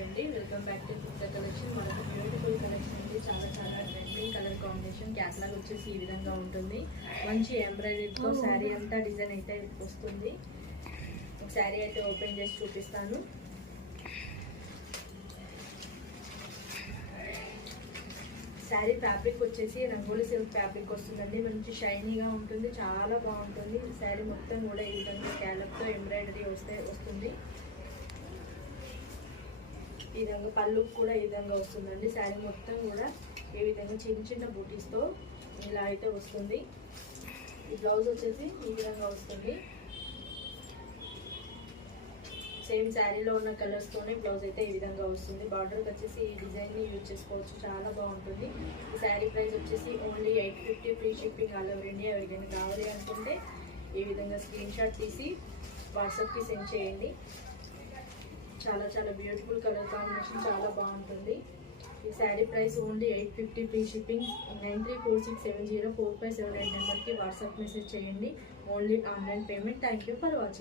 Hi అండి, welcome back to kurta collection. మనకు beautiful collection ఉంది. చాలా ట్రెండింగ్ కలర్ కాంబినేషన్. క్యాట్లాగ్ వచ్చేసి ఈ విధంగా ఉంటుంది. మంచి ఎంబ్రాయిడరీతో శారీ అంతా డిజైన్ అయితే వస్తుంది. శారీ అయితే ఓపెన్ చేసి చూపిస్తాను. శారీ ఫ్యాబ్రిక్ వచ్చేసి రంగోలీ సిల్క్ ఫ్యాబ్రిక్ వస్తుందండి. మంచి షైనీగా ఉంటుంది, చాలా బాగుంటుంది. శారీ మొత్తం కూడా ఈ విధంగా క్యాలప్తో ఎంబ్రాయిడరీ వస్తుంది. ఈ విధంగా పళ్ళు కూడా ఈ విధంగా వస్తుందండి. శారీ మొత్తం కూడా ఈ విధంగా చిన్న చిన్న బూటీస్తో ఇలా అయితే వస్తుంది. ఈ బ్లౌజ్ వచ్చేసి ఈ విధంగా వస్తుంది. సేమ్ శారీలో ఉన్న కలర్స్తోనే బ్లౌజ్ అయితే ఈ విధంగా వస్తుంది. బార్డర్కి వచ్చేసి ఈ డిజైన్ని యూజ్ చేసుకోవచ్చు, చాలా బాగుంటుంది. ఈ శారీ ప్రైస్ వచ్చేసి only 850, free shipping all over India. ఎవరికైనా కావాలి అనుకుంటే ఈ విధంగా స్క్రీన్ షాట్ తీసి వాట్సాప్కి సెండ్ చేయండి. చాలా బ్యూటిఫుల్ కలర్ కాంబినేషన్, చాలా బాగుంటుంది. ఈ sari price only 850, free shipping. 9346704578 నెంబర్కి వాట్సాప్ మెసేజ్ చేయండి. Only online payment. Thank you for watching.